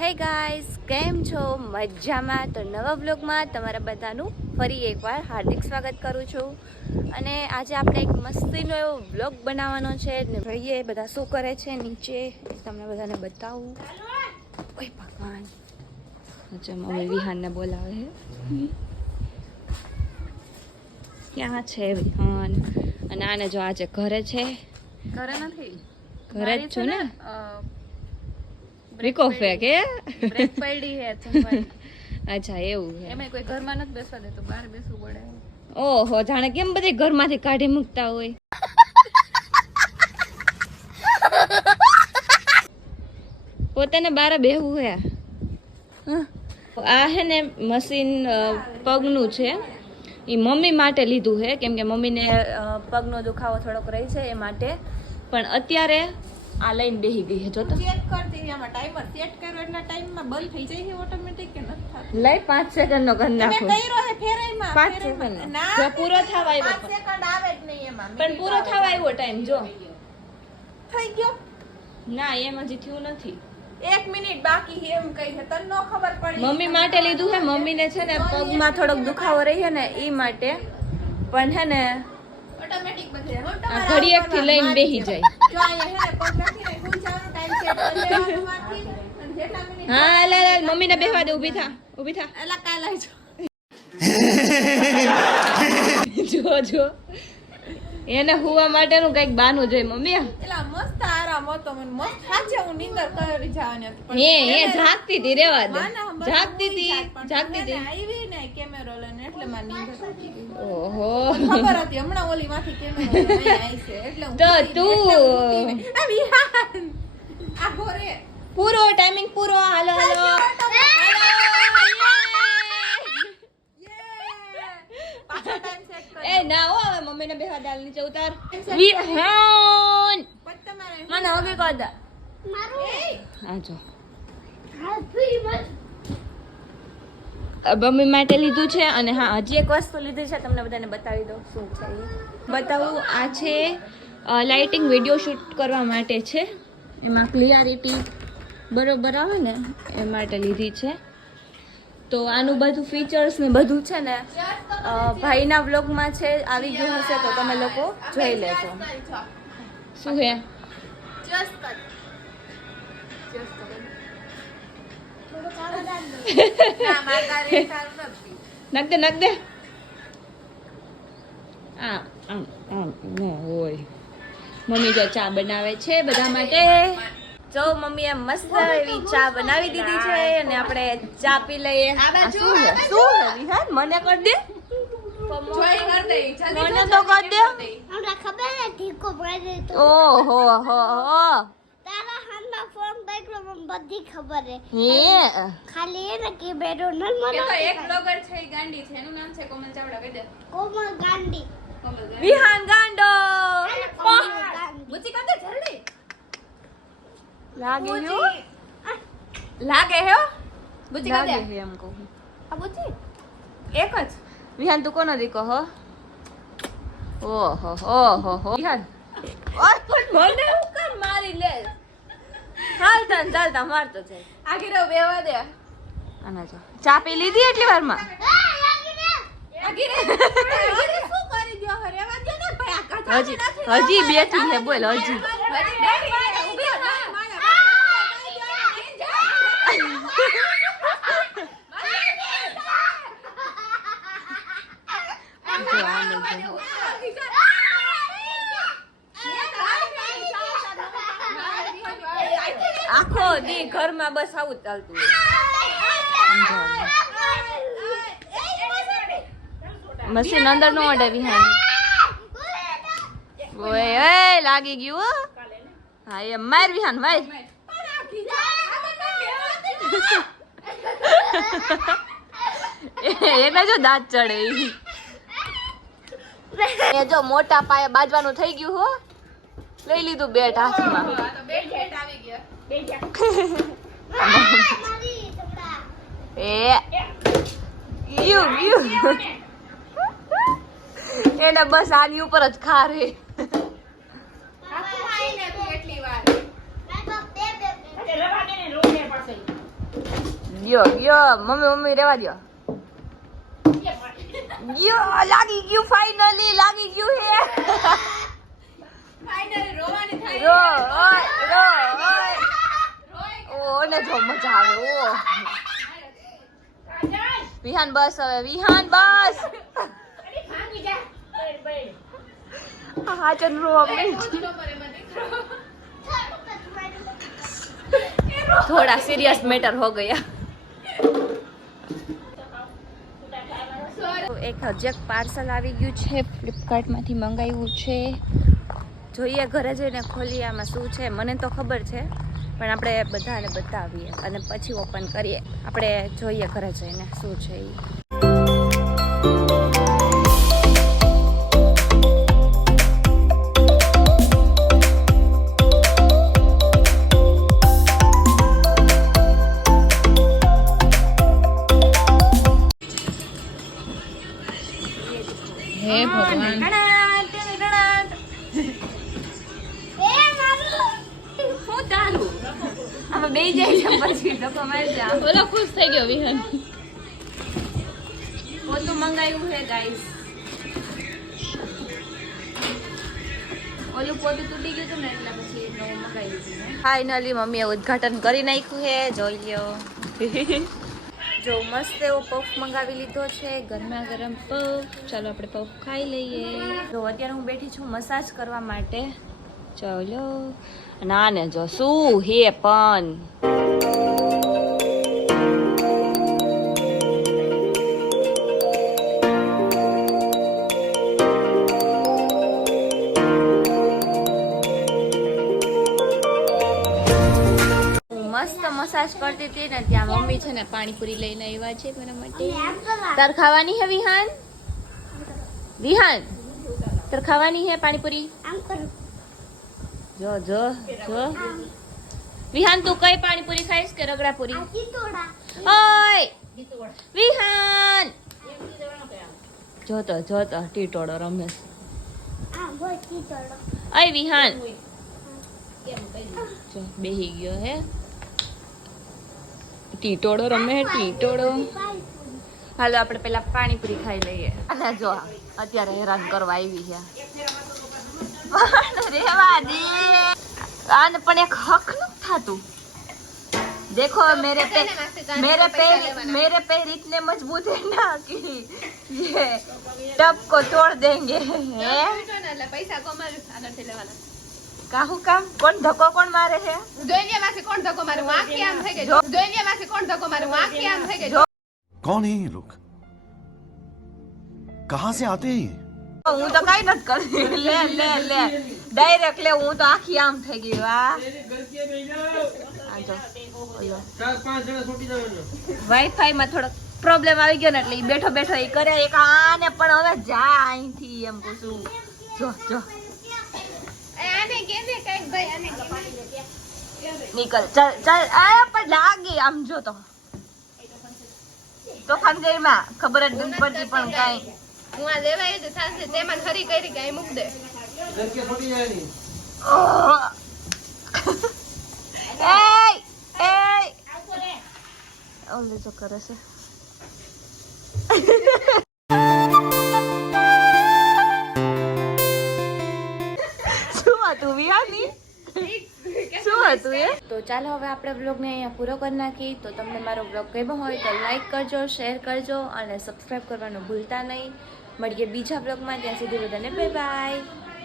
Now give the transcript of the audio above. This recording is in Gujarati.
હે ગાઈસ, કેમ છો? મજામાં? તો નવા વ્લોગમાં તમારા બધાનું ફરી એકવાર હાર્દિક સ્વાગત કરું છું. અને આજે આપણે એક મસ્તીનો એવો વ્લોગ બનાવવાનો છે ને ભાઈએ બધા શું કરે છે નીચે તમને બધાને બતાવું. ઓય ભગવાન, મમ્મી વિહાનને બોલાવે છે. ક્યાં છે વિહાન? અને આને જો આજે ઘરે છે. ઘરે નથી, ઘરે જ છું ને. બ્રેક પડી હે જમવાની. અચ્છા, એવું છે. એમાં કોઈ ઘરમાં નથી બેસવા દેતો, બહાર બેસવું પડે. ઓહો, જાણે કેમ બધી ઘરમાંથી કાઢી મૂકતા હોય. પોતાને બાર બેહવું હે. આ હે ને મશીન પગનું છે. એ મમ્મી માટે લીધું છે, કેમ કે મમ્મીને પગનો દુખાવો થોડોક રહી છે એ માટે. પણ અત્યારે આ લઈને બેહી ગઈ છે. જો તો ચેક કરતી આમાં ટાઈમર સેટ કર્યો એટલે ટાઈમમાં બંધ થઈ જાય છે ઓટોમેટિક કે નથી થતું. લઈ 5 સેકન્ડનો કરી નાખો. મેં કર્યો છે ફેરાઈમાં 5 સેકન્ડ ના, જો પૂરો થવા આવ્યો. 5 સેકન્ડ આવે જ નહીં એમાં. પણ પૂરો થવા આવ્યો ટાઈમ જો. થઈ ગયો ના, એમ હજી થયું નથી. 1 મિનિટ બાકી છે એમ કહી છે, તને નો ખબર પડી. મમ્મી માટે લીધું છે. મમ્મીને છે ને પગમાં થોડોક દુખાવો રહી છે ને એ માટે. પણ હે ને ઓટોમેટિક બંધ થઈ આ ઘડી એકથી લઈને બેહી જાય. જો અહીંયા હે ને પગ રાખીને ફૂલ ચાલુ ટાઈમ સેટ કરી લેવાનું માંથી અને જેટલા મિનિટ હા, લાલ મમ્મીને બેહવા દે. ઊભી થા, ઊભી થા. એલા કાલ આવી જો જો એને હુવા માટેનું કઈક બાનું જોઈએ મમ્મી. એલા મસ્ત આરામ હતો મને, મસ્ત સાચે હું નીંદર કરી જવાની હતી. હે જાગતી હતી, રેવા દે. માના હંભા જાગતી હું હતી, જાગ, પણ જાગતી હતી. આવી ને કેમેરો લઈને એટલે મારી નીંદર તૂટી ગઈ. ઓહો, ખબર હતી હમણાં ઓલી માંથી કેમેરો લઈને આવી છે એટલે હું તો ઉઠી તું ને, એટલે હું ઉઠી ને. આ વિહાન આ ઘોરે પૂરો ટાઈમિંગ પૂરો. હાલો હાલો પાછો ટાઈમ સેટ કરી એ ના હો, હવે મમ્મીને બેહવા દે. નીચે ઉતાર. વિહાન પછી તમારે મને હવે કર દે. આ જો મમ્મી માટે લીધું છે. અને હા, હજી એક વસ્તુ લીધી છે, તમને બધાને બતાવી દઉં શું છે એ. બતાવું, આ છે લાઇટિંગ વિડીયો શૂટ કરવા માટે છે. એમાં ક્લિયરિટી બરોબર આવે ને એ માટે લીધી છે. તો આનું બધું ફીચર્સ ને બધું છે ને ભાઈના વ્લોગમાં છે, આવી ગયું હશે તો તમે લોકો જોઈ લેજો. શું હે? જસ્ટ કર ના મારા રે સારું નથી. નાખ દે, નાખ દે. આમ ન હોય. મમ્મી જો ચા બનાવે છે બધા માટે. જો મમ્મીએ મસ્ત એવી ચા બનાવી દીધી છે અને આપણે ચા પી લઈએ. આ શું છે? શું છે વિહાન? મને કર દે. જોઈ કર દે જલ્દી મને તો કર દે. हमरा खबर है ठीक को पढ़े तो ઓહો હો હો. तारा हाथમાં ફોન પકડો મને બધી ખબર હે હે ખાલી એ ને કે બેડો નલ કે મને તો એક બ્લોગર છે ઈ ગાંડી છે, એનું નામ છે કોમલ ચાવડા. કહી દે કોમલ ગાંડી કોમલ ગાંડી. વિહાન ગાંડો. કોમલ ગાંડી મુચી કર દે જલ્દી. લાગે બુચી. હો. લાગે હે હો. મુચી કર દે. લાગે એમ કહું. આ બુચી એક જ વિહાન તું કોનો દીકો હો? ઓહો ઓહો હો વિહાન. ઓય પણ મને હું કર મારી લે. ચાલતા ને ચાલતા મારતો છે. આગી રહો બેવા દે. આના જો ચા પી લીધી એટલી વારમાં. આગી રે શું કરી દ્યો હે? રેવા દે ને ભાઈ, આ કાચા હજી હજી બેઠી છે, બોલ હજી. ઊભી થા. જો આને જો. આખો દી ઘરમાં બસ આવું જ ચાલતું હોય. મશીન અંદર નો અડે વિહાન. ઓય ઓય લાગી ગયું હો. હા એ માર વિહાન માર. એને જો દાંત ચડે ઈ. એ જો મોટા પાયે બાજવાનું થઈ ગયું હો. લઈ લીધું બેટ હાથમાં. એ યુ યુ એને બસ આની ઉપર જ ખા રે. યો મમ્મી રેવા દો. યો લાગી ગયું ફાઇનલી લાગી ગયું હે. ફાઇનલી રોવાની થાય. રો ઓય ઓ ને જો મજા આવે ઓ. વિહાન બસ હવે વિહાન બસ. ભાગી જા. હા ચલ રો થોડા सीरियस मैटर हो गया. તો એક હજક પાર્સલ આવી ગયું છે, ફ્લિપકાર્ટમાંથી મંગાવ્યું છે. જોઈએ ઘરે જઈને ખોલીએ આમાં શું છે. મને તો ખબર છે પણ આપણે બધાને બતાવીએ અને પછી ઓપન કરીએ. આપણે જોઈએ ઘરે જઈને શું છે એ. હે ભગવાન. હું તારું આમાં બેહી જાય છે પછી ધક્કો મારી જા. ઓલો ખુશ થઈ ગયો વિહાન. પોતું મંગાવ્યું છે ગાઈસ. ઓલું પોતું તૂટી ગયું હતું ને એટલે પછી નવું મંગાવ્યું છે. ફાઇનલી મમ્મીએ ઉદ્ઘાટન કરી નાખ્યું છે. જોઈ લ્યો. જો મસ્ત એવો પફ મંગાવી લીધો છે, ગરમા ગરમ પફ. ચાલો આપણે પફ ખાઈ લઈએ. જો અત્યારે હું બેઠી છું મસાજ કરવા માટે. ચાલો ના ને જો શું હે પણ મસ્ત મસાજ કરતી હતી ને ત્યાં મમ્મી છે ને પાણીપુરી લઈને આવ્યા છે મારા માટે. તાર ખાવાની હે વિહાન? વિહાન તાર ખાવાની હે પાણીપુરી? જો જો જો વિહાન તું કઈ પાણીપુરી ખાઈશ કે રગડાપુરી? ઓય વિહાન જોતો જોતો ટીટોડો રમેશ. અય વિહાન જો બેહી ગયો હે. ટીટોડો રમે ટીટોડો. હાલો આપણે પેલા પાણીપુરી ખાઈ લઈએ. અને જો અત્યારે હેરાન કરવા આવી છે. રેવા દે આને પણ એક હક નથી થાતું. देखो मेरे पैर इतने मजबूत है ना कि ये टब को तोड़ देंगे हैं. પૈસા કોમાર આનાથી લેવાના. કાહું કામ કોણ ધક્કો કોણ મારે છે? જોઈએ વાસે કોણ ધક્કો મારે? હું આખી આમ થઈ ગઈ. જોઈએ વાસે કોણ ધક્કો મારે? હું આખી આમ થઈ ગઈ. कौन है ये लोग? कहाँ से आते हैं ये? હું તો કઈ નથી કરતી. લે લે લે ડાયરેક્ટ લે. હું તો આખી આમ થઈ ગઈ. વાહ વાઈફાઈ માં થોડો પ્રોબ્લેમ આવી ગયો ને એટલે ઈ બેઠો બેઠો ઈ કરે. એક આને પણ હવે જા અહીંથી એમ કહું. જો જો આને કેને કઈક ભાઈ આને નીકળ ચાલ ચાલ. આ પણ લાગી આમ જો તો તોફાન કરી માં ખબર જ નથી પડતી પણ કાઈ. હું આ લેવાય તો થાશે તેમાં ખરી કરી કે મૂક દે. એય એય ઓલે જો કરે છે. શું હતું વિહાની? શું હતું એ? તો ચાલો હવે આપણે બ્લોગને અહીંયા પૂરો કરી નાખી. તો તમને મારો બ્લોગ ગમ્યો હોય તો લાઈક કરજો, શેર કરજો અને સબસ્ક્રાઈબ કરવાનું ભૂલતા નહીં. મળીએ બીજા બ્લોગમાં. ત્યાં સુધી બધાને બાય બાય.